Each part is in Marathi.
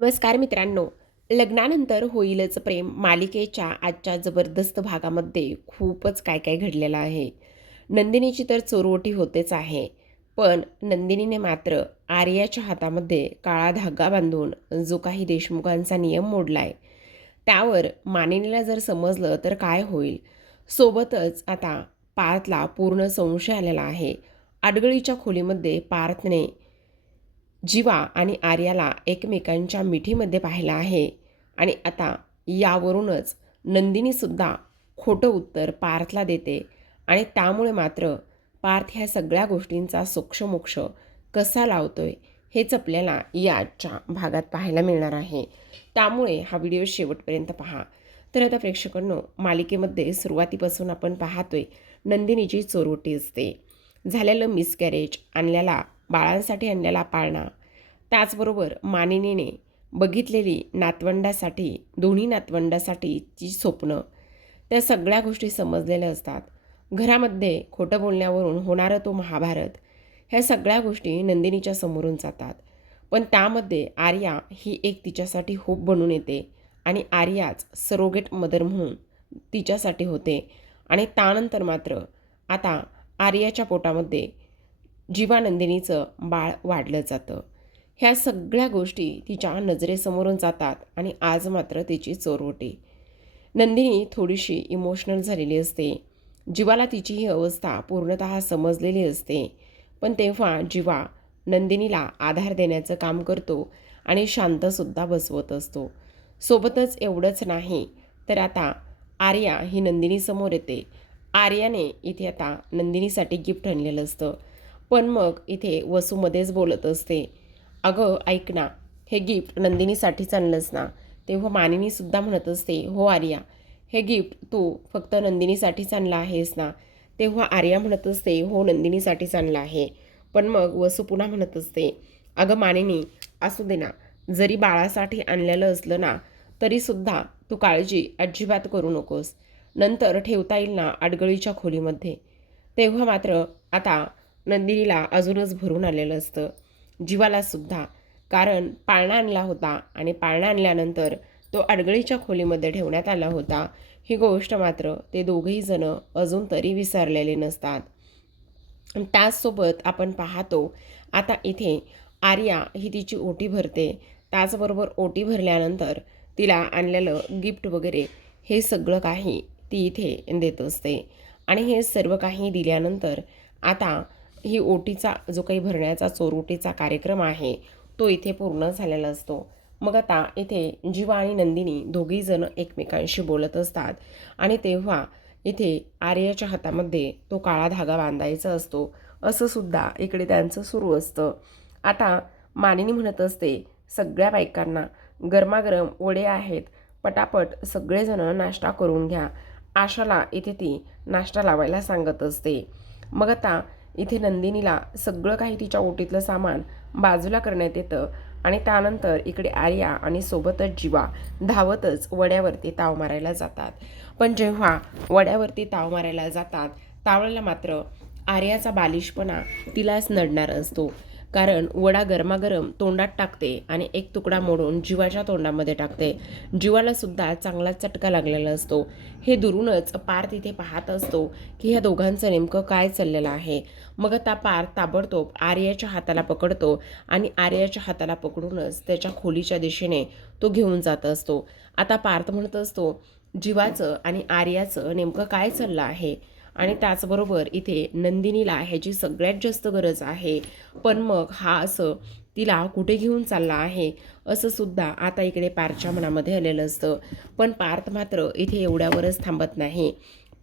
नमस्कार मित्रांनो. लग्नानंतर होईलच प्रेम मालिकेच्या आजच्या जबरदस्त भागामध्ये खूपच काय काय घडलेलं आहे. नंदिनीची तर चोरवटी होतेच आहे. पण नंदिनीने मात्र आर्याच्या हातामध्ये काळा धागा बांधून जो काही देशमुखांचा नियम मोडलाय, त्यावर मानिनीला जर समजलं तर काय होईल? सोबतच आता पार्थला पूर्ण संशय आलेला आहे. आडगळीच्या खोलीमध्ये पार्थने जीवा आणि आर्याला एकमेकांच्या मिठीमध्ये पाहिलं आहे आणि आता यावरूनच नंदिनीसुद्धा खोटं उत्तर पार्थला देते आणि त्यामुळे मात्र पार्थ ह्या सगळ्या गोष्टींचा सोक्षमोक्ष कसा लावतोय हेच आपल्याला या आजच्या भागात पाहायला मिळणार आहे. त्यामुळे हा व्हिडिओ शेवटपर्यंत पहा. तर आता प्रेक्षकांनो, मालिकेमध्ये सुरुवातीपासून आपण पाहतोय नंदिनीची चोरवटी असते. झालेलं मिसकॅरेज, आणलेला बाळांसाठी आणलेला पाळणा, त्याचबरोबर मानिनीने बघितलेली नातवंडासाठी, दोन्ही नातवंडासाठीची स्वप्न, त्या सगळ्या गोष्टी समजलेल्या असतात. घरामध्ये खोटं बोलण्यावरून होणारा तो महाभारत, ह्या सगळ्या गोष्टी नंदिनीच्या समोरून जातात. पण त्यामध्ये आर्या ही एक तिच्यासाठी होप बनून येते आणि आर्याच सरोगेट मदर म्हणून तिच्यासाठी होते. आणि त्यानंतर मात्र आता आर्याच्या पोटामध्ये जीवानंदिनीचं बाळ वाढलं जातं. ह्या सगळ्या गोष्टी तिच्या नजरेसमोरून जातात आणि आज मात्र तिची चोरवटी. नंदिनी थोडीशी इमोशनल झालेली असते. जीवाला तिची ही अवस्था पूर्णतः समजलेली असते. पण तेव्हा जीवा नंदिनीला आधार देण्याचं काम करतो आणि शांतसुद्धा बसवत असतो. सोबतच एवढंच नाही तर आता आर्या ही नंदिनीसमोर येते. आर्याने इथे आता नंदिनीसाठी गिफ्ट आणलेलं असतं. पण मग इथे वसूमध्येच बोलत असते, अगं ऐक ना, हे गिफ्ट नंदिनीसाठीच आणलंस ना? तेव्हा मानिनीसुद्धा म्हणत असते, हो आर्या, हे गिफ्ट तू फक्त नंदिनीसाठीच आणलं आहेस ना? तेव्हा आर्या म्हणत असते, हो नंदिनीसाठीच आणलं आहे. पण मग वसू पुन्हा म्हणत असते, अगं मानिनी, असू दे ना, जरी बाळासाठी आणलेलं असलं ना तरीसुद्धा तू काळजी अजिबात करू नकोस, नंतर ठेवता येईल ना आडगळीच्या खोलीमध्ये. तेव्हा मात्र आता नंदिनीला अजूनच भरून आलेलं असतं, जीवालासुद्धा. कारण पाळणा आणला होता आणि पाळणा आणल्यानंतर तो आडगळीच्या खोलीमध्ये ठेवण्यात आला होता. ही गोष्ट मात्र ते दोघेही जण अजून तरी विसरलेले नसतात. त्याचसोबत आपण पाहतो आता इथे आर्या ही तिची ओटी भरते. त्याचबरोबर ओटी भरल्यानंतर तिला आणलेलं गिफ्ट वगैरे हे सगळं काही ती इथे देत असते. आणि हे सर्व काही दिल्यानंतर आता ही ओटीचा जो काही भरण्याचा चोरवटीचा कार्यक्रम आहे तो इथे पूर्ण झालेला असतो. मग आता इथे जीवा आणि नंदिनी दोघी जण एकमेकांशी बोलत असतात आणि तेव्हा इथे आर्याच्या हातामध्ये तो काळा धागा बांधायचा असतो, असं सुद्धा इकडे त्यांचं सुरू असतं. आता मानिनी म्हणत असते सगळ्या बायकांना, गरमागरम वडे आहेत, पटापट सगळेजण नाश्ता करून घ्या. आशाला इथे ती नाश्ता लावायला सांगत असते. मग आता इथे नंदिनीला सगळं काही तिच्या ओटीतलं सामान बाजूला करण्यात येतं आणि त्यानंतर इकडे आर्या आणि सोबतच जीवा धावतच वड्यावरती ताव मारायला जातात. पण जेव्हा वड्यावरती ताव मारायला जातात त्यावेळेला मात्र आर्याचा बालिशपणा तिलाच नडणार असतो. कारण वडा गरमागरम तोंडात टाकते आणि एक तुकडा मोडून जीवाच्या तोंडामध्ये टाकते. जीवाला सुद्धा चांगला चटका लागलेला असतो. हे दुरूनच पार्थ इथे पाहत असतो की ह्या दोघांचं नेमकं काय चाललेलं आहे. मग आता पार्थ ताबडतोब आर्याच्या हाताला पकडतो आणि आर्याच्या हाताला पकडूनच त्याच्या खोलीच्या दिशेने तो घेऊन जात असतो. आता पार्थ म्हणत असतो, जीवाचं आणि आर्याचं नेमकं काय चाललं आहे आणि त्याचबरोबर इथे नंदिनीला ह्याची सगळ्यात जास्त गरज आहे. पण मग हा असं तिला कुठे घेऊन चालला आहे असं सुद्धा आता इकडे पार्थच्या मनामध्ये आलेलं असतं. पण पार्थ मात्र इथे एवढ्यावरच थांबत नाही.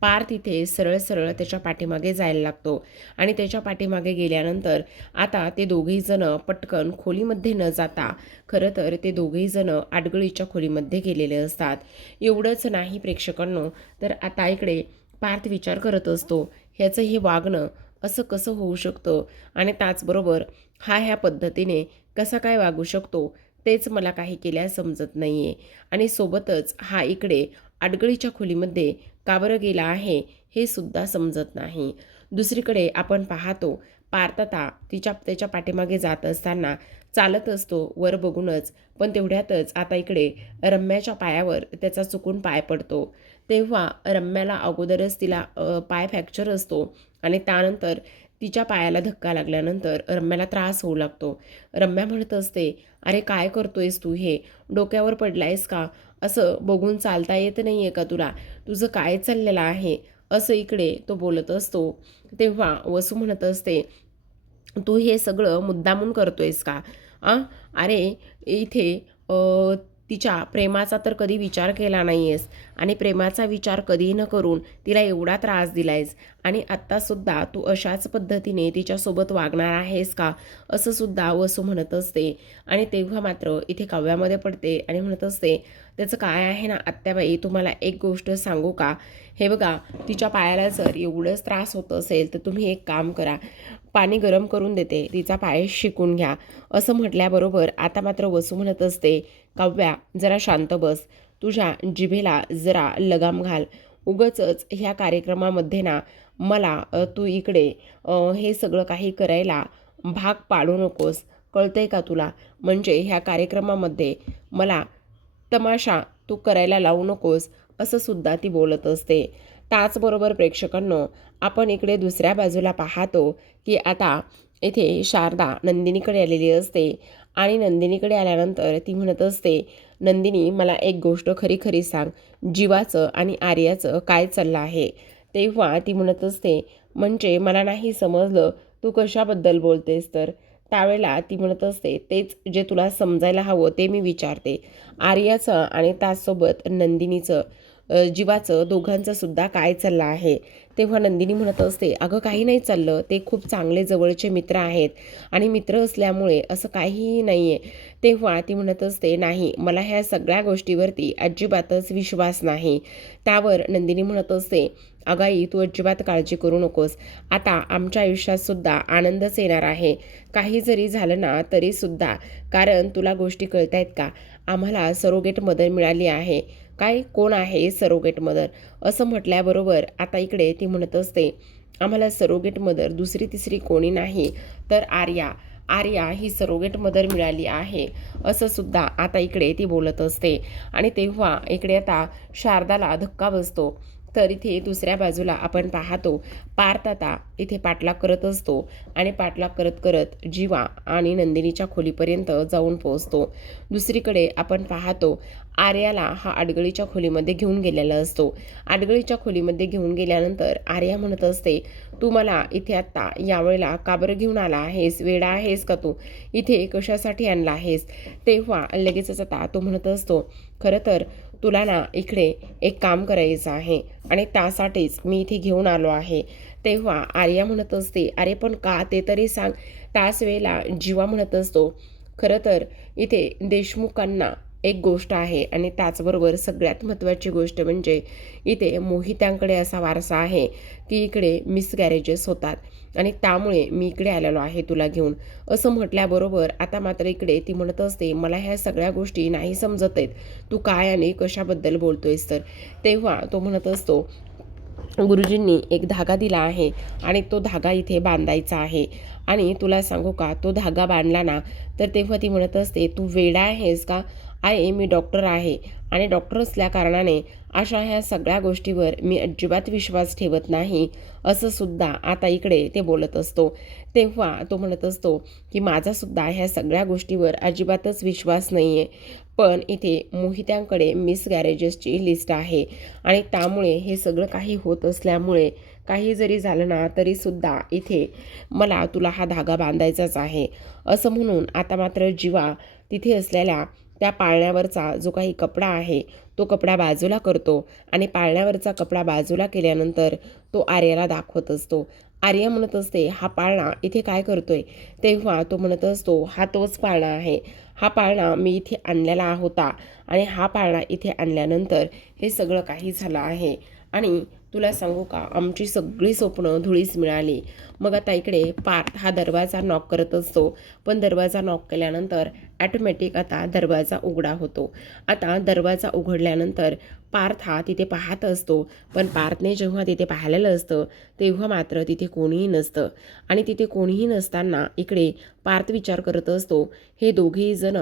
पार्थ इथे सरळ सरळ त्याच्या पाठीमागे जायला लागतो आणि त्याच्या पाठीमागे गेल्यानंतर आता ते दोघेही जण पटकन खोलीमध्ये न जाता खरं तर ते दोघेही जण आडगळीच्या खोलीमध्ये गेलेले असतात. एवढंच नाही प्रेक्षकांनो, तर आता इकडे पार्थ विचार करत असतो, ह्याचं हे वागणं असं कसं होऊ शकतं आणि त्याचबरोबर हा ह्या पद्धतीने कसा काय वागू शकतो तेच मला काही केल्या समजत नाही आहे. आणि सोबतच हा इकडे आडगळीच्या खोलीमध्ये का बरं गेला आहे हे सुद्धा समजत नाही. दुसरीकडे आपण पाहतो पार्थ आता त्याच्या पाठीमागे जात असताना चालत असतो वर बघूनच. पण तेवढ्यातच आता इकडे रम्याच्या पायावर त्याचा चुकून पाय पडतो. तेव्हा रम्याला अगोदरच तिला पाय फ्रॅक्चर असतो आणि त्यानंतर तिच्या पायाला धक्का लागल्यानंतर रम्याला त्रास होऊ लागतो. रम्या म्हणत असते, "अरे काय करतोयस तू हे? डोक्यावर पडलायस का? असं बघून चालता येत नाही आहे का तुला? तुझं काय चाललेलं आहे?" असं इकडे तो बोलत असतो. तेव्हा वसू म्हणत असते, "तू हे सगळं मुद्दामून करतोयस का? अरे इथे अ, तिच्या प्रेमाचा तर कधी विचार केला नाही आहेस आणि प्रेमाचा विचार कधी न करून तिला एवढा त्रास दिलायस आणि आत्तासुद्धा तू अशाच पद्धतीने तिच्यासोबत वागणार आहेस का?" असं सुद्धा वसू म्हणत असते. आणि तेव्हा मात्र इथे काव्यामध्ये पडते आणि म्हणत असते, "त्याचं काय आहे ना आत्याबाई, तुम्हाला एक गोष्ट सांगू का? हे बघा, तिच्या पायाला जर एवढंच त्रास होत असेल तर तुम्ही एक काम करा, पाणी गरम करून देते, तिचा पाय शेकून घ्या." असं म्हटल्याबरोबर आता मात्र वसू म्हणत असते, "काव्या, जरा शांत बस. तुझ्या जिभेला जरा लगाम घाल. उगाचच ह्या कार्यक्रमामध्ये ना मला तू इकडे हे सगळं काही करायला भाग पाडू नकोस. कळतंय का तुला? म्हणजे ह्या कार्यक्रमामध्ये मला तमाशा तू करायला लावू नकोस." असं सुद्धा ती बोलत असते. त्याचबरोबर प्रेक्षकांनो, आपण इकडे दुसऱ्या बाजूला पाहतो की आता इथे शारदा नंदिनीकडे आलेली असते आणि नंदिनीकडे आल्यानंतर ती म्हणत असते, "नंदिनी, मला एक गोष्ट खरी खरी सांग, जीवाचं आणि आर्याचं काय चाललं आहे?" तेव्हा ती म्हणत असते, "म्हणजे मला नाही समजलं, तू कशाबद्दल बोलतेस तर?" त्यावेळेला ती म्हणत असते, "तेच जे तुला समजायला हवं ते मी विचारते. आर्याचं आणि त्याचसोबत नंदिनीचं जीवाचं दोघांचं सुद्धा काय चाललं आहे?" तेव्हा नंदिनी म्हणत असते, "अगं काही नाही चाललं, ते खूप चांगले जवळचे मित्र आहेत आणि मित्र असल्यामुळे असं काहीही नाही आहे." तेव्हा ती म्हणत असते, "नाही, मला ह्या सगळ्या गोष्टीवरती अजिबातच विश्वास नाही." त्यावर नंदिनी म्हणत असते, "अगं आई, तू अजिबात काळजी करू नकोस. आता आमच्या आयुष्यात सुद्धा आनंदच येणार आहे. काही जरी झालं ना तरीसुद्धा, कारण तुला गोष्टी कळतायत का? आम्हाला सरोगेट मदर मिळाली आहे." "काय? कोण आहे सरोगेट मदर?" असं म्हटल्याबरोबर आता इकडे ती म्हणत असते, "आम्हाला सरोगेट मदर दुसरी तिसरी कोणी नाही तर आर्या ही सरोगेट मदर मिळाली आहे." असं सुद्धा आता इकडे ती बोलत असते. आणि तेव्हा इकडे आता शारदाला धक्का बसतो. तर इथे दुसऱ्या बाजूला आपण पाहतो, पार्थ आता इथे पाठलाग करत असतो आणि पाठलाग करत करत जीवा आणि नंदिनीच्या खोलीपर्यंत जाऊन पोहोचतो. दुसरीकडे आपण पाहतो, आर्याला हा आडगळीच्या खोलीमध्ये घेऊन गेलेला असतो. आडगळीच्या खोलीमध्ये घेऊन गेल्यानंतर आर्या म्हणत असते, "तू मला इथे आत्ता यावेळेला का बरं घेऊन आला आहेस? वेडा आहेस का तू? इथे कशासाठी आणला आहेस?" तेव्हा लगेचच आता तो म्हणत असतो, "खरं तर तुला ना इकडे एक काम करायचं आहे आणि त्यासाठीच मी इथे घेऊन आलो आहे." तेव्हा आर्या म्हणत असते, "अरे पण का ते तरी सांग." त्याच वेळेला जीवा म्हणत असतो, "खरं तर इथे देशमुखांना एक गोष्ट आहे आणि त्याचबरोबर सगळ्यात महत्त्वाची गोष्ट म्हणजे इथे मोहित्यांकडे असा वारसा आहे की इकडे मिसगॅरेजेस होतात आणि त्यामुळे मी इकडे आलेलो आहे तुला घेऊन." असं म्हटल्याबरोबर आता मात्र इकडे ती म्हणत असते, "मला ह्या सगळ्या गोष्टी नाही समजत आहेत. तू काय आणि कशाबद्दल बोलतोयस तर?" तेव्हा तो म्हणत असतो, "गुरुजींनी एक धागा दिला आहे आणि तो धागा इथे बांधायचा आहे आणि तुला सांगू का, तो धागा बांधला ना तर." तेव्हा ती म्हणत असते, "तू वेडा आहेस का? आहे, मी डॉक्टर आहे आणि डॉक्टर असल्या कारणाने अशा ह्या सगळ्या गोष्टीवर मी अजिबात विश्वास ठेवत नाही." असं सुद्धा आता इकडे ते बोलत असतो. तेव्हा तो म्हणत असतो की माझासुद्धा ह्या सगळ्या गोष्टीवर अजिबातच विश्वास नाही आहे, पण इथे मोहित्यांकडे मिसगॅरेजेसची लिस्ट आहे आणि त्यामुळे हे सगळं काही होत असल्यामुळे काही जरी झालं ना तरीसुद्धा इथे मला तुला हा धागा बांधायचाच आहे. असं म्हणून आता मात्र जीवा तिथे असलेल्या त्या पाळण्यावरचा जो काही कपडा आहे तो कपडा बाजूला करतो आणि पाळण्यावरचा कपडा बाजूला केल्यानंतर तो आर्याला दाखवत असतो. आर्या म्हणत असते, "हा पाळणा इथे काय करतोय?" तेव्हा तो म्हणत असतो, "हा तोच पाळणा आहे. हा पाळणा मी इथे आणलेला होता आणि हा पाळणा इथे आणल्यानंतर हे सगळं काही झालं आहे." आणि तुला सांगू का, आमची सगळी स्वप्न धुळीस मिळाली. मग आता इकडे पार्थ हा दरवाजा नॉक करत असतो, पण दरवाजा नॉक केल्यानंतर ॲटोमॅटिक आता दरवाजा उघडा होतो. आता दरवाजा उघडल्यानंतर पार्थ हा तिथे पाहत असतो, पण पार्थने जेव्हा तिथे पाहिलेलं असतं तेव्हा मात्र तिथे कोणीही नसतं. आणि तिथे कोणीही नसताना इकडे पार्थ विचार करत असतो, हे दोघेही जण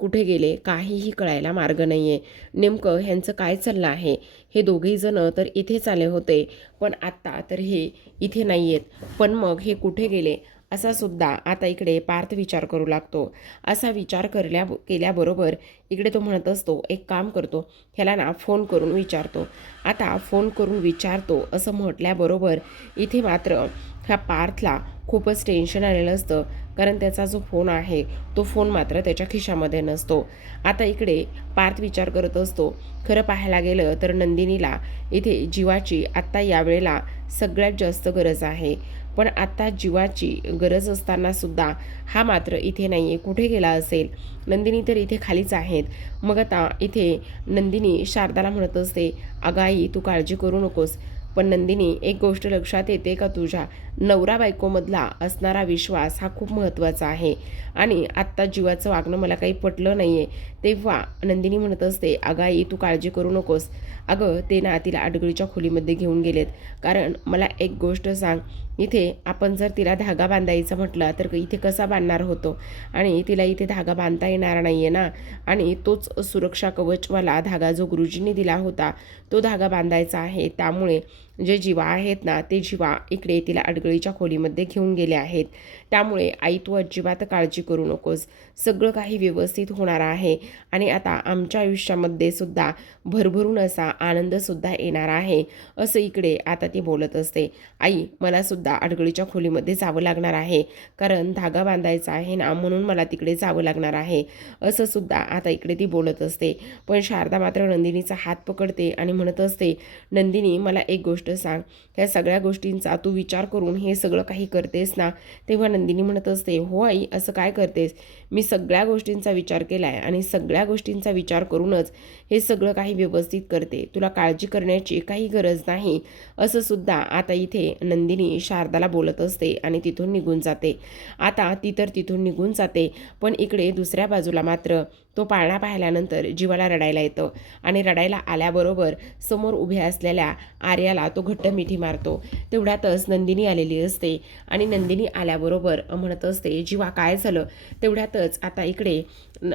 कुठे गेले काहीही कळायला मार्ग नाही आहे. नेमकं ह्यांचं काय चाललं आहे. हे दोघेही जण तर इथेच आले होते, पण आत्ता तर हे इथे नाही आहेत. पण मग हे कुठे गेले असा सुद्धा आता इकडे पार्थ विचार करू लागतो. असा विचार केल्याबरोबर इकडे तो म्हणत असतो, एक काम करतो, ह्याला ना फोन करून विचारतो. आता फोन करून विचारतो असं म्हटल्याबरोबर इथे मात्र ह्या पार्थला खूपच टेन्शन आलेलं असतं, कारण त्याचा जो फोन आहे तो फोन मात्र त्याच्या खिशामध्ये नसतो. आता इकडे पार्थ विचार करत असतो, खरं पाहायला गेलं तर नंदिनीला इथे जीवाची आत्ता यावेळेला सगळ्यात जास्त गरज आहे. पण आत्ता जीवाची गरज असताना सुद्धा हा मात्र इथे नाही आहे. कुठे गेला असेल. नंदिनी तर इथे खालीच आहेत. मग आता इथे नंदिनी शारदाला म्हणत असते, अगं आई तू काळजी करू नकोस. पण नंदिनी, एक गोष्ट लक्षात येते का तुझ्या, नवरा बायकोमधला असणारा विश्वास हा खूप महत्त्वाचा आहे. आणि आत्ता जीवाचं वागणं मला काही पटलं नाही आहे. तेव्हा नंदिनी म्हणत असते, अगं आई तू काळजी करू नकोस. अगं ते ना तिला अडगळीच्या खोलीमध्ये घेऊन गेलेत. कारण मला एक गोष्ट सांग, इथे आपण जर तिला धागा बांधायचा म्हटलं तर इथे कसा बांधणार होतो. आणि तिला इथे धागा बांधता येणार नाही आहे ना. आणि तोच सुरक्षा कवचवाला धागा जो गुरुजींनी दिला होता तो धागा बांधायचा आहे. त्यामुळे जे जीवा आहेत ना ते जीवा इकडे तिला अडगळीच्या खोलीमध्ये घेऊन गेले आहेत. त्यामुळे आई तू अजिबात काळजी करू नकोस. सगळं काही व्यवस्थित होणार आहे. आणि आता आमच्या आयुष्यामध्ये सुद्धा भरभरून असा आनंदसुद्धा येणार आहे, असं इकडे आता ती बोलत असते. आई मला सुद्धा अडगळीच्या खोलीमध्ये जावं लागणार आहे, कारण धागा बांधायचा आहे ना, म्हणून मला तिकडे जावं लागणार आहे, असं सुद्धा आता इकडे ती बोलत असते. पण शारदा मात्र नंदिनीचा हात पकडते आणि म्हणत असते, नंदिनी मला एक गोष्ट सांग, ह्या सगळ्या गोष्टींचा तू विचार करून हे सगळं काही करतेस ना. तेव्हा नंदिनी म्हणत असते, हो आई असं काय करतेस, मी सगळ्या गोष्टींचा विचार केला आहे आणि सगळ्या गोष्टींचा विचार करूनच हे सगळं काही व्यवस्थित करते. तुला काळजी करण्याची काही गरज नाही, असं सुद्धा आता इथे नंदिनी शारदाला बोलत असते आणि तिथून निघून जाते. आता ती तर तिथून निघून जाते, पण इकडे दुसऱ्या बाजूला मात्र तो पाळणा पाहिल्यानंतर जीवाला रडायला येतं. आणि रडायला आल्याबरोबर समोर उभ्या असलेल्या आर्याला तो घट्ट मिठी मारतो. तेवढ्यातच नंदिनी आलेली असते आणि नंदिनी आल्याबरोबर म्हणत असते, जीवा काय झालं. तेवढ्यातच आता इकडे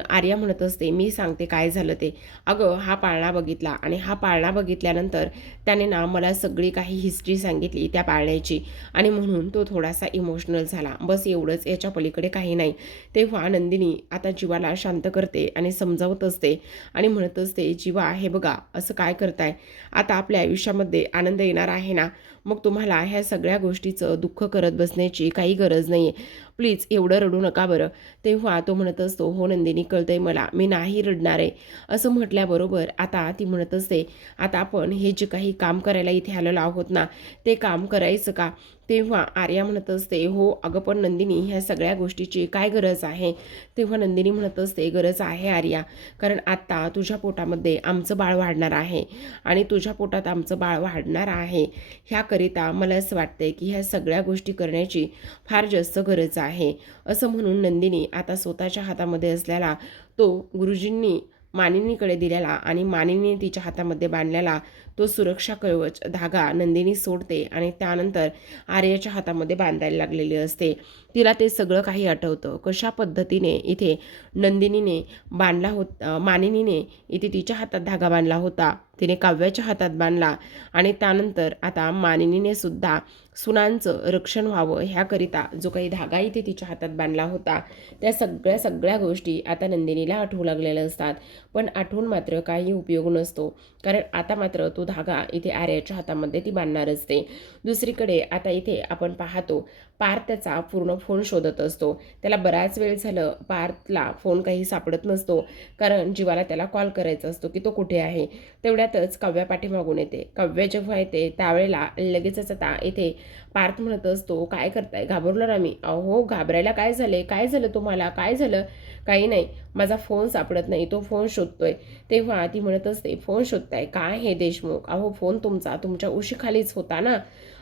आर्या म्हणत असते, मी सांगते काय झालं ते. अगं हा पाळणा बघितला आणि हा पाळणा बघितल्यानंतर त्याने ना मला सगळी काही हिस्ट्री सांगितली त्या पाळण्याची, आणि म्हणून तो थोडासा इमोशनल झाला, बस एवढंच, याच्या पलीकडे काही नाही. तेव्हा नंदिनी आता जीवाला शांत करते आणि समजावत असते आणि म्हणत असते, जीवा हे बघा असं काय करताय, आता आपल्या आयुष्यामध्ये आनंद येणार आहे ना, मग तुम्हाला ह्या सगळ्या गोष्टीचं दुःख करत बसण्याची काही गरज नाही आहे. प्लीज एवढं रडू नका बरं. तेव्हा तो म्हणत असतो, हो नंदिनी कळतंय मला, मी नाही रडणार आहे. असं म्हटल्याबरोबर आता ती म्हणत असते, आता आपण हे जे काही काम करायला इथे आलेलो आहोत ना, ते काम करायचं का. तेव्हा आर्या म्हणत असते, हो अगं पण नंदिनी ह्या सगळ्या गोष्टीची काय गरज आहे. तेव्हा नंदिनी म्हणत असते, गरज आहे आर्या, कारण आत्ता तुझ्या पोटामध्ये आमचं बाळ वाढणार आहे आणि तुझ्या पोटात आमचं बाळ वाढणार आहे, ह्याकरिता मला असं वाटतंय की ह्या सगळ्या गोष्टी करण्याची फार जास्त गरज आहे. असं म्हणून नंदिनी आता स्वतःच्या हातामध्ये असलेला तो गुरुजींनी मानिनीकडे दिलेला आणि मानिनीने तिच्या हातामध्ये बांधलेला तो सुरक्षा कवच धागा नंदिनी सोडते आणि त्यानंतर आर्याच्या हातामध्ये बांधायला लागलेली असते. तिला ते सगळं काही आठवतं, कशा पद्धतीने इथे नंदिनीने बांधला होता, मानिनीने इथे तिच्या हातात धागा बांधला होता, तिने काव्याच्या हातात बांधला आणि त्यानंतर आता मानिनीने सुद्धा सुनांचं रक्षण व्हावं ह्याकरिता जो काही धागा इथे तिच्या हातात बांधला होता, त्या सगळ्या गोष्टी आता नंदिनीला आठवू लागलेल्या असतात. पण आठवून मात्र काही उपयोग नसतो, कारण आता मात्र तो धागा इथे आर्याच्या हातामध्ये ती बांधणार असते. दुसरीकडे आता इथे आपण पाहतो, पार्थ त्याचा पूर्ण फोन शोधत असतो. त्याला बराच वेळ झालं पार्थला फोन काही सापडत नसतो, कारण जीवाला त्याला कॉल करायचा असतो की तो कुठे आहे. तेवढ्यातच काव्या पाठीमागून येते. काव्या जेव्हा येते त्यावेळेला लगेचच आता इथे पार्थ म्हणत असतो, काय करताय, घाबरलो ना मी. अहो घाबरायला काय झाले, काय झालं तुम्हाला, काय झालं, काही नाही, माझा फोन सापडत नाही, तो फोन शोधतोय. तेव्हा ती म्हणत असते, फोन शोधताय काय हे देशमुख? अहो फोन तुमचा तुमच्या उशीखालीच होता ना.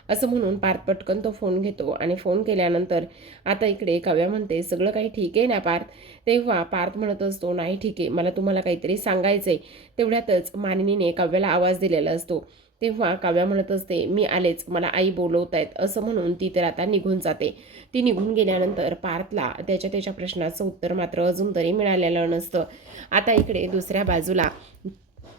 असं म्हणून पार्थ पटकन तो फोन घेतो आणि फोन केल्यानंतर आता इकडे काव्या म्हणते, सगळं काही ठीक आहे ना पार्थ? तेव्हा पार्थ म्हणत असतो, नाही ठीक आहे, मला तुम्हाला काहीतरी सांगायचंय. तेवढ्यातच मानिनीने काव्याला आवाज दिलेला असतो. तेव्हा काव्या म्हणत असते, मी आलेच, मला आई बोलवत आहेत, असं म्हणून ती तर आता निघून जाते. ती निघून गेल्यानंतर पार्थला त्याच्या प्रश्नाचं उत्तर मात्र अजून तरी मिळालेलं नसतं. आता इकडे दुसऱ्या बाजूला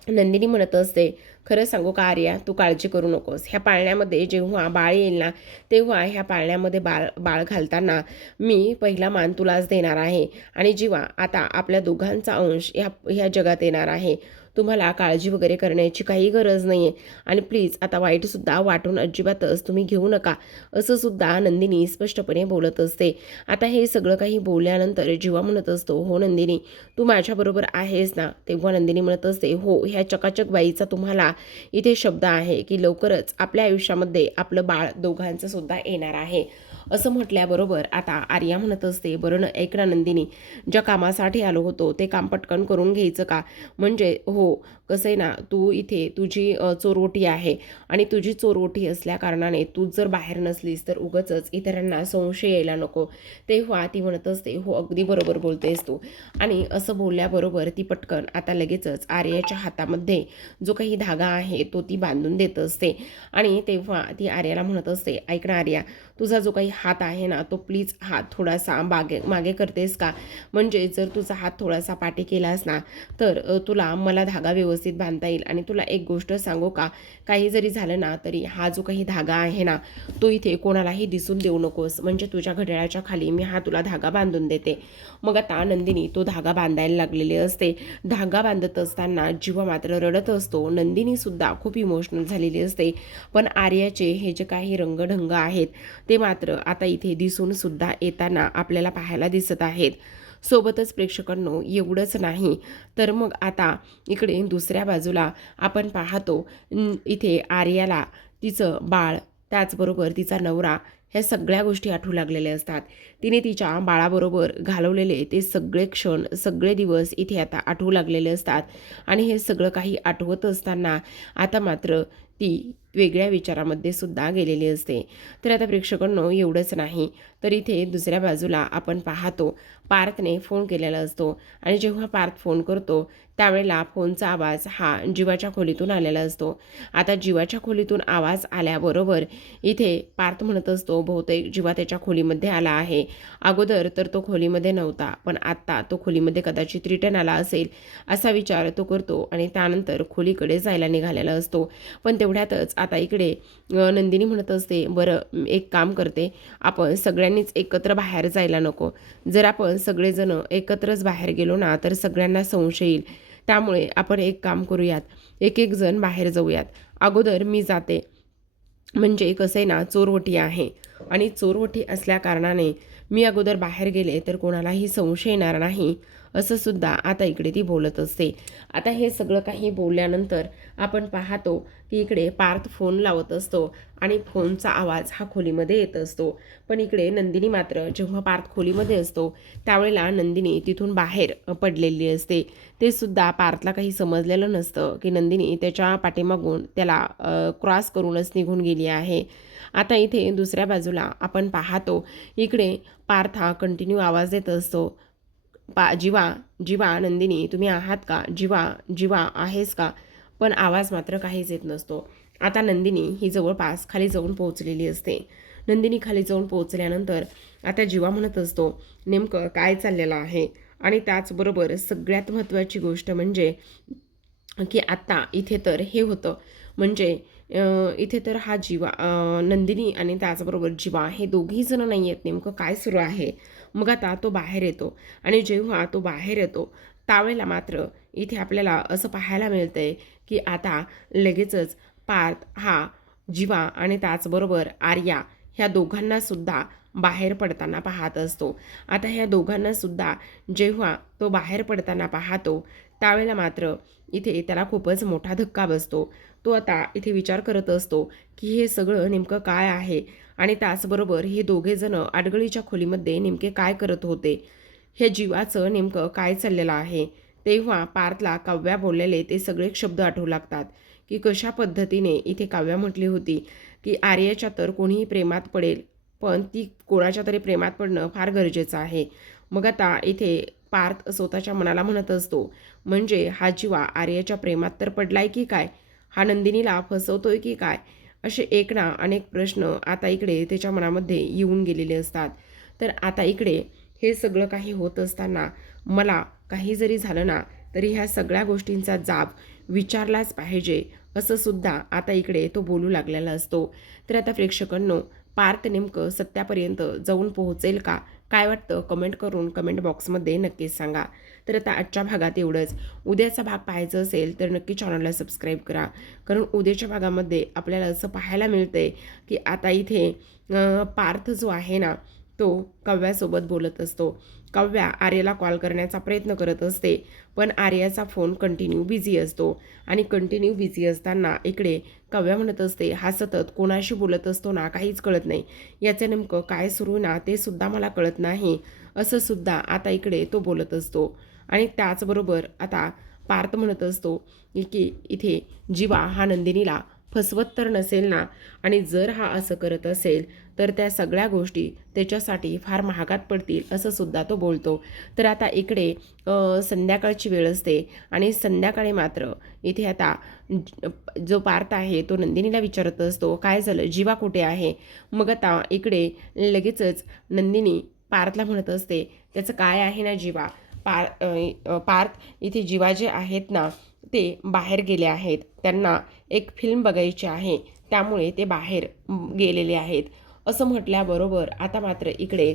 नंदिनी म्हणत असते, खरं सांगू का आर्या, तू काळजी करू नकोस. ह्या पाळण्यामध्ये जेव्हा बाळ येईल ना, तेव्हा ह्या पाळण्यामध्ये बाळ घालताना मी पहिला मान तुलाच देणार आहे. आणि जेव्हा आता आपल्या दोघांचा अंश ह्या जगात येणार आहे, तुम्हाला काळजी वगैरे करण्याची काही गरज नाही आहे. आणि प्लीज आता वाईटसुद्धा वाटून अजिबातच तुम्ही घेऊ नका, असं सुद्धा नंदिनी स्पष्टपणे बोलत असते. आता हे सगळं काही बोलल्यानंतर जीवा म्हणत असतो, हो नंदिनी, तू माझ्याबरोबर आहेस ना? तेव्हा नंदिनी म्हणत असते, हो, ह्या चकाचक बाईचा तुम्हाला इथे शब्द आहे की लवकरच आपल्या आयुष्यामध्ये आपलं बाळ दोघांचं सुद्धा येणार आहे. असं म्हटल्याबरोबर आता आर्या म्हणत असते, बरं ऐक ना नंदिनी, ज्या कामासाठी आलो होतो ते काम पटकन करून घ्यायचं का? म्हणजे हो, कसं आहे ना, तू इथे तुझी चोरवटी आहे आणि तुझी चोरवटी असल्या कारणाने तू जर बाहेर नसलीस तर उगाचच इतरांना संशय यायला नको. तेव्हा ती म्हणत असते, हो अगदी बरोबर बोलतेस तू. आणि असं बोलल्याबरोबर ती पटकन आता लगेचच आर्याच्या हातामध्ये जो काही धागा आहे तो ती बांधून देत असते. आणि तेव्हा ती आर्याला म्हणत असते, ऐक ना आर्या, तुझा जो काही हात आहे ना, तो प्लीज हात थोडासा मागे करतेस का? म्हणजे जर तुझा हात थोडासा पाठी केलास ना, तर तुला मला धागा व्यवस्थित बांधता येईल. आणि तुला एक गोष्ट सांगू का, काही जरी झालं ना तरी हा जो काही धागा आहे ना, तो इथे कोणालाही दिसून देऊ नकोस. म्हणजे तुझ्या घड्याळाच्या खाली मी हा तुला धागा बांधून देते. मग आता नंदिनी तो धागा बांधायला लागलेली असते. धागा बांधत असताना जीवा मात्र रडत असतो. नंदिनी सुद्धा खूप इमोशनल झालेली असते. पण आर्याचे हे जे काही रंगढंग आहेत ते मात्र आता इथे दिसून सुद्धा येताना आपल्याला पाहायला दिसत आहेत. सोबतच प्रेक्षकांनो, एवढंच नाही तर मग आता इकडे दुसऱ्या बाजूला आपण पाहतो, इथे आर्याला तिचं बाळ, त्याचबरोबर तिचा नवरा, ह्या सगळ्या गोष्टी आठवू लागलेल्या असतात. तिने तिच्या बाळाबरोबर घालवलेले ते सगळे क्षण, सगळे दिवस इथे आता आठवू लागलेले असतात. आणि हे सगळं काही आठवत असताना आता मात्र ती वेगळ्या विचारामध्ये सुद्धा गेलेली असते. तर आता प्रेक्षकांनो, एवढंच नाही तर इथे दुसऱ्या बाजूला आपण पाहतो, पार्थने फोन केलेला असतो. आणि जेव्हा पार्थ फोन करतो त्यावेळेला फोनचा आवाज हा जीवाच्या खोलीतून आलेला असतो. आता जीवाच्या खोलीतून आवाज आल्याबरोबर इथे पार्थ म्हणत असतो, बहुतेक जीवा त्याच्या खोलीमध्ये आला आहे. अगोदर तर तो खोलीमध्ये नव्हता, पण आत्ता तो खोलीमध्ये कदाचित रिटर्न आला असेल, असा विचार तो करतो. आणि त्यानंतर खोलीकडे जायला निघालेला असतो. पण तेवढ्यातच आता इकडे नंदिनी म्हणत असते, बरं एक काम करते, आपण सगळ्यांनीच एकत्र बाहेर जायला नको. जर आपण सगळेजण एकत्रच बाहेर गेलो ना तर सगळ्यांना संशय येईल. त्यामुळे आपण एक काम करूयात, एक एक जण बाहेर जाऊयात. अगोदर मी जाते. म्हणजे कसं आहे ना, चोरवटी आहे आणि चोरवटी असल्या कारणाने मी अगोदर बाहेर गेले तर कोणालाही संशय येणार नाही, असं सुद्धा आता इकडे ती बोलत असते. आता हे सगळं काही बोलल्यानंतर आपण पाहतो की इकडे पार्थ फोन लावत असतो आणि फोनचा आवाज हा खोलीमध्ये येत असतो. पण इकडे नंदिनी मात्र जेव्हा पार्थ खोलीमध्ये असतो त्यावेळेला नंदिनी तिथून बाहेर पडलेली असते. ते सुद्धा पार्थला काही समजलेलं नसतं की नंदिनी त्याच्या पाठीमागून त्याला क्रॉस करूनच निघून गेली आहे. आता इथे दुसऱ्या बाजूला आपण पाहतो, इकडे पार्थ हा कंटिन्यू आवाज देत असतो, जीवा, जीवा, नंदिनी तुम्ही आहात का? जीवा, जीवा आहेस का? पण आवाज मात्र काहीच येत नसतो. आता नंदिनी ही जवळपास खाली जाऊन पोहोचलेली असते. नंदिनी खाली जाऊन पोहोचल्यानंतर आता जीवा म्हणत असतो, नेमकं काय चाललेलं आहे? आणि त्याचबरोबर सगळ्यात महत्त्वाची गोष्ट म्हणजे की आत्ता इथे तर हे होतं, म्हणजे इथे तर हा जीवा, नंदिनी आणि त्याचबरोबर जीवा हे दोघी जण नाही आहेत. नेमकं काय सुरू आहे? मग आता तो बाहेर येतो आणि जेव्हा तो बाहेर येतो त्यावेळेला मात्र इथे आपल्याला असं पाहायला मिळतंय की आता लगेचच पार्थ हा जीवा आणि त्याचबरोबर आर्या ह्या दोघांना सुद्धा बाहेर पडताना पाहत असतो. आता ह्या दोघांना सुद्धा जेव्हा तो बाहेर पडताना पाहतो त्यावेळेला मात्र इथे त्याला खूपच मोठा धक्का बसतो. तो आता इथे विचार करत असतो की हे सगळं नेमकं काय आहे आणि त्याचबरोबर हे दोघे जण आडगळीच्या खोलीमध्ये नेमके काय करत होते. हे जीवाचं नेमकं काय चाललेलं आहे. तेव्हा पार्थला काव्या बोललेले ते सगळे शब्द आठवू लागतात की कशा पद्धतीने इथे काव्या म्हटली होती की आर्याच्या तर कोणीही प्रेमात पडेल, पण ती कोणाच्या तरी प्रेमात पडणं फार गरजेचं आहे. मग आता इथे पार्थ स्वतःच्या मनाला म्हणत असतो, म्हणजे हा जीवा आर्याच्या प्रेमात तर पडलाय की काय, हा नंदिनीला फसवतोय की काय, असे एक ना अनेक प्रश्न आता इकडे त्याच्या मनामध्ये येऊन गेलेले असतात. तर आता इकडे हे सगळं काही होत असताना मला काही जरी झालं ना तरी ह्या सगळ्या गोष्टींचा जाब विचारलाच पाहिजे, असं सुद्धा आता इकडे तो बोलू लागलेला असतो. तर आता प्रेक्षकांनो, पार्थ नेमकं सत्यापर्यंत जाऊन पोहोचेल का? काय वाटतं कमेंट करून कमेंट बॉक्समध्ये नक्कीच सांगा. तर आता आजच्या भागात एवढंच. उद्याचा भाग पाहायचा असेल तर नक्की चॅनलला सबस्क्राईब करा, कारण उद्याच्या भागामध्ये आपल्याला असं पाहायला मिळतंय की आता इथे पार्थ जो आहे ना तो काव्यासोबत बोलत असतो. काव्या आर्याला कॉल करण्याचा प्रयत्न करत असते, पण आर्याचा फोन कंटिन्यू बिझी असतो आणि कंटिन्यू बिझी असताना इकडे काव्या म्हणत असते, हा सतत कोणाशी बोलत असतो ना काहीच कळत नाही, याचं नेमकं काय सुरू ना ते सुद्धा मला कळत नाही, असं सुद्धा आता इकडे तो बोलत असतो. आणि त्याचबरोबर आता पार्थ म्हणत असतो की इथे जीवा हा नंदिनीला फसवत तर नसेल ना, आणि जर हा असं करत असेल तर त्या सगळ्या गोष्टी त्याच्यासाठी फार महागात पडतील, असं सुद्धा तो बोलतो. तर आता इकडे संध्याकाळची वेळ असते आणि संध्याकाळी मात्र इथे आता जो पार्थ आहे तो नंदिनीला विचारत असतो, काय झालं, जीवा कुठे आहे. मग आता इकडे लगेचच नंदिनी पार्थला म्हणत असते, त्याचं काय आहे ना जीवा. पार्थ इथे जीवा जे आहेत ना ते बाहेर गेले आहेत, त्यांना एक फिल्म बघायची आहे, त्यामुळे ते बाहेर गेलेले आहेत, असं म्हटल्याबरोबर आता मात्र इकडे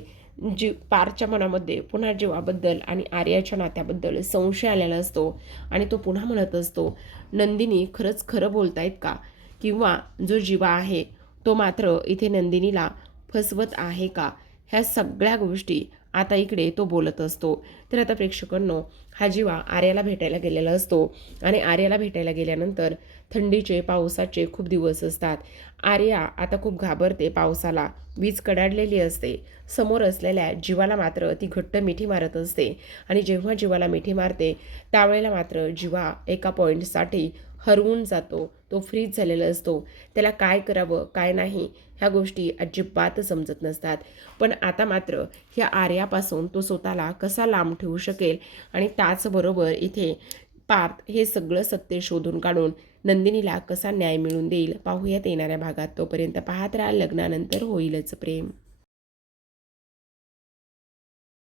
पार्थच्या मनामध्ये पुन्हा जीवाबद्दल आणि आर्याच्या नात्याबद्दल संशय आलेला असतो आणि तो पुन्हा म्हणत असतो, नंदिनी खरंच खरं बोलतायत का, किंवा जो जीवा आहे तो मात्र इथे नंदिनीला फसवत आहे का. ह्या सगळ्या गोष्टी आता इकडे तो बोलत असतो. तर आता प्रेक्षकांनो, हा जीवा आर्याला भेटायला गेलेला असतो आणि आर्याला भेटायला गेल्यानंतर थंडीचे पावसाचे खूप दिवस असतात. आर्या आता खूप घाबरते पावसाला, वीज कडाडलेली असते. समोर असलेल्या जीवाला मात्र ती घट्ट मिठी मारत असते आणि जेव्हा जीवाला मिठी मारते त्यावेळेला मात्र जीवा एका पॉईंटसाठी हरवून जातो, तो फ्रीज झालेला असतो. त्याला काय करावं काय नाही ह्या गोष्टी अजिबात समजत नसतात. पण आता मात्र ह्या आर्यापासून तो स्वतःला कसा लांब ठेवू शकेल आणि त्याचबरोबर इथे पार्थ हे सगळं सत्य शोधून काढून नंदिनीला कसा न्याय मिळवून देईल, पाहूयात येणाऱ्या भागात. तोपर्यंत पाहत राहा लग्नानंतर होईलच प्रेम.